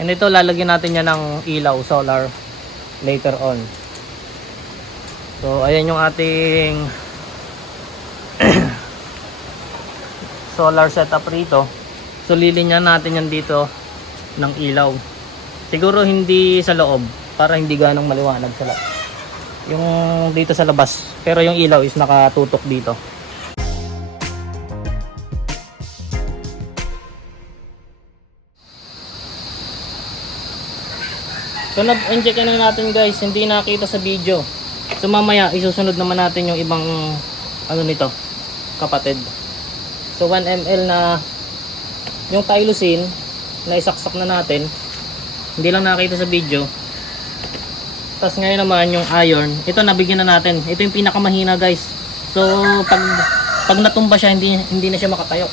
And ito lalagyan natin yan ng ilaw solar later on. So ayan yung ating solar setup rito. So lilinyan natin yan dito ng ilaw. Siguro hindi sa loob para hindi ganong maliwanag sa loob. Yung dito sa labas. Pero yung ilaw is nakatutok dito. So nag-inject na natin guys, hindi nakita sa video. So mamaya isusunod naman natin yung ibang ano nito, kapatid. So 1 ml na yung Tylosin na isaksak na natin. Hindi lang nakita sa video. Tapos ngayon naman yung iron, ito nabigyan na natin. Ito yung pinakamahina guys. So pag natumba siya, hindi na siya makatayo.